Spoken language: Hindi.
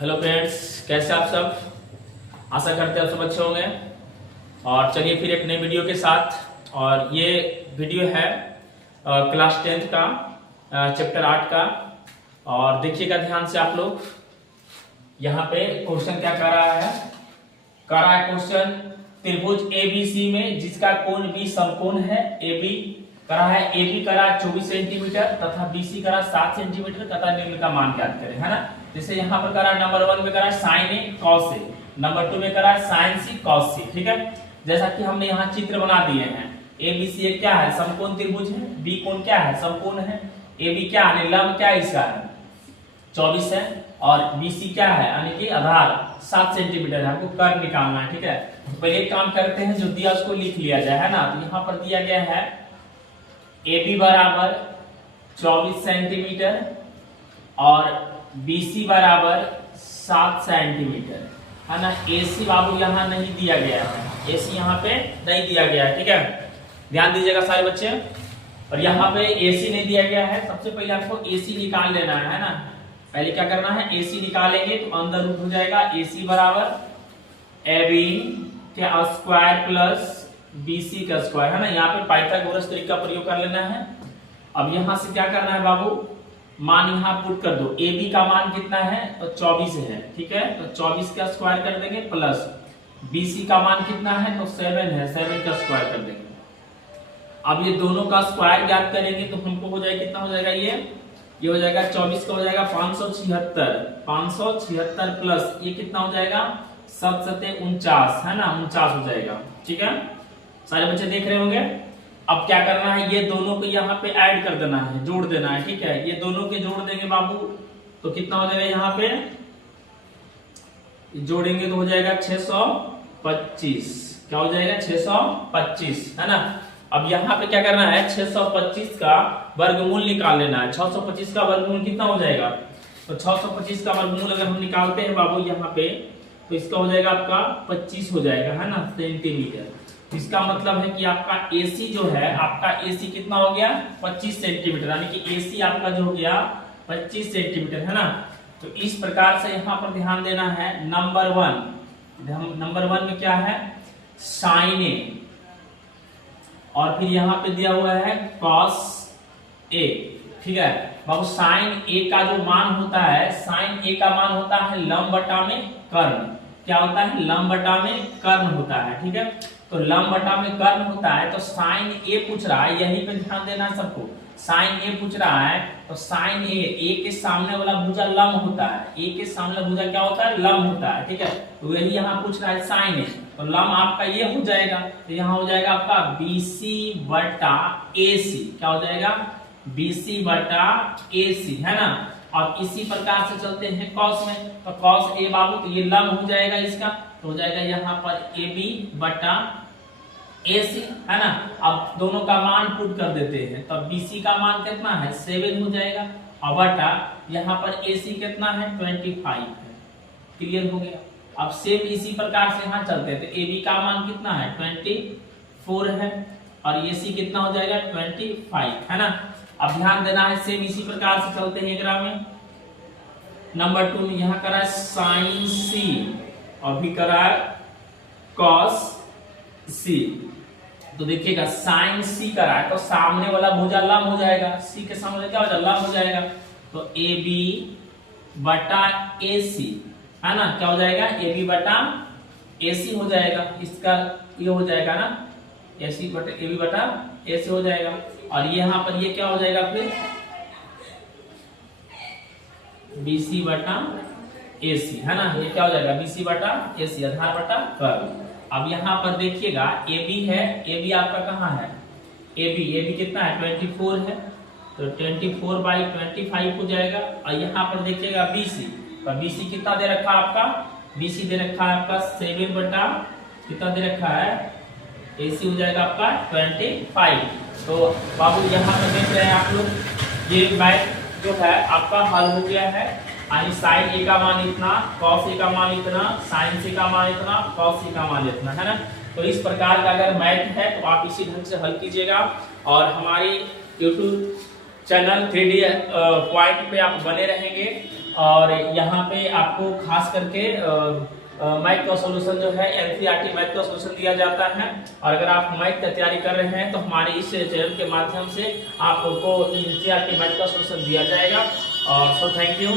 हेलो फ्रेंड्स, कैसे आप सब। आशा करते हैं आप सब अच्छे होंगे। और चलिए फिर एक नई वीडियो के साथ। और ये वीडियो है क्लास 10th का चैप्टर 8 का। और देखिएगा ध्यान से आप लोग। यहाँ पे क्वेश्चन क्या कर रहा है, क्वेश्चन त्रिभुज ABC में जिसका कोण B समकोण है। AB करा है, AB करा 24 सेंटीमीटर तथा BC करा 7 सेंटीमीटर तथा निम्न का मान ज्ञात करें, है ना। जैसे यहाँ पर करा नंबर 1 में करा sin A cos A, number 2 में करा sin C cos C, ठीक है। जैसा कि हमने यहाँ चित्र बना दिए हैं। ABC एक क्या है, समकोण त्रिभुज है। B कोण क्या है, समकोण है। AB क्या है, लंब क्या है इसका है 24 है। और BC क्या है, यानी कि आधार 7 सेंटीमीटर है। हमको कर्व निकालना है, ठीक है। तो पहले एक काम करते हैं, जो दिया उसको लिख लिया जाए, है ना। तो यहाँ पर दिया गया है AB बराबर 24 सेंटीमीटर और BC बराबर 7 सेंटीमीटर, है ना। AC बाबू यहाँ नहीं दिया गया है, AC यहाँ पे नहीं दिया गया है, ठीक है। ध्यान दीजिएगा सारे बच्चे। और यहाँ पे AC नहीं दिया गया है। सबसे पहले आपको AC निकाल लेना है ना। पहले क्या करना है, AC निकालेंगे तो अंदर रूट हो जाएगा। AC बराबर AB के स्क्वायर प्लस BC का स्क्वायर, है ना। यहाँ पे पाइथागोरस तरीका का प्रयोग कर लेना है। अब यहाँ से क्या करना है बाबू, मान यहाँ पुट कर दो। AB का मान कितना है, तो 24 है, ठीक है। तो 24 का स्क्वायर कर देंगे प्लस BC का मान कितना है, तो 7 है, 7 का स्क्वायर कर देंगे। अब ये दोनों का स्क्वायर ज्ञात करेंगे तो हमको हो जाएगा, कितना हो जाएगा, ये हो जाएगा 24 का हो जाएगा 576 प्लस ये कितना हो जाएगा 7 सते 49, है ना, 49 हो जाएगा, ठीक है। सारे बच्चे देख रहे होंगे। अब क्या करना है, ये दोनों को यहाँ पे ऐड कर देना है, जोड़ देना है, ठीक है। ये दोनों के जोड़ देंगे बाबू तो कितना हो जाएगा, यहाँ पे जोड़ेंगे तो हो जाएगा 625। क्या हो जाएगा 625, है ना। अब यहाँ पे क्या करना है, 625 का वर्गमूल निकाल लेना है। 625 का वर्गमूल कितना हो जाएगा, तो 625 का वर्गमूल अगर हम निकालते हैं बाबू यहाँ पे, तो इसका हो जाएगा आपका 25 हो जाएगा, है ना, सेंटीमीटर। इसका मतलब है कि आपका AC जो है, आपका AC कितना हो गया 25 सेंटीमीटर, यानी कि AC आपका जो हो गया 25 सेंटीमीटर, है ना। तो इस प्रकार से यहाँ पर ध्यान देना है। नंबर 1 में क्या है, साइन A, और फिर यहाँ पे दिया हुआ है cos A, ठीक है बाबू। साइन A का जो मान होता है, साइन A का मान होता है लंब बटा में कर्ण। क्या होता है, लंब बटा में कर्ण होता है, ठीक है। तो लंब बटा में कर्ण होता है। तो साइन A पूछ रहा है, यही पे ध्यान देना है सबको। साइन A पूछ रहा है तो साइन A के सामने वाला भुजा लंब होता है। A के सामने भुजा क्या होता है, लंब होता है, ठीक है। तो यही यहाँ पूछ रहा है साइन A, तो लंब आपका ये हो जाएगा। तो यहाँ हो जाएगा आपका BC बटा AC। क्या हो जाएगा, BC बटा AC, है ना। और इसी प्रकार से चलते हैं कॉस में। तो कॉस A बाबू, तो ये लंब हो जाएगा इसका, तो हो जाएगा यहाँ पर AB बटा AC, है ना। अब दोनों का मान पुट कर देते हैं। तो BC का मान कितना है, 7 हो जाएगा, और बटा यहाँ पर AC कितना है, 25 है। क्लियर हो गया। अब सेम इसी प्रकार से यहाँ चलते हैं। तो AB का मान कितना है, 24 है, और AC कितना हो जाएगा 25, है ना। अब ध्यान देना है, सेम इसी प्रकार से चलते हैं ग्राफ में। नंबर 2 में यहाँ करा साइन C और भी करा cos C। तो देखिएगा साइन C करा है तो सामने वाला भुजा लंब हो जाएगा, C के सामने क्या हो जाएगा, लंब हो जाएगा। तो AB बटा AC, है ना, क्या हो जाएगा, AB बटा AC हो जाएगा। इसका ये हो जाएगा ना, AC बटा AB बटा AC हो जाएगा। और यहाँ पर ये क्या हो जाएगा, फिर BC बटा AC, है ना। ये क्या हो जाएगा, BC बटा AC, आधार बटा कर्व। अब यहाँ पर देखिएगा AB है, AB आपका कहाँ है, AB कितना है 24 है, तो 24/25 हो जाएगा। और यहाँ पर देखिएगा BC, तो BC कितना दे रखा है आपका, BC दे रखा है आपका 7 बटा कितना दे रखा है, AC हो जाएगा आपका 25। तो बाबू यहाँ पर देख रहे हैं आप लोग, ये मैथ जो है आपका हल हो गया है। यानी साइन A का मान इतना, cos A का मान इतना, साइन C का मान इतना, cos C का मान इतना, है ना। तो इस प्रकार का अगर मैथ है तो आप इसी ढंग से हल कीजिएगा। और हमारी YouTube चैनल 3D पॉइंट पे आप बने रहेंगे और यहाँ पे आपको खास करके मैथ का सॉल्यूशन जो है एनसीईआरटी मैथ का सॉल्यूशन दिया जाता है। और अगर आप मैथ का तैयारी कर रहे हैं तो हमारे इस चैनल के माध्यम से आपको एनसीईआरटी मैथ का सॉल्यूशन दिया जाएगा। और सो थैंक यू।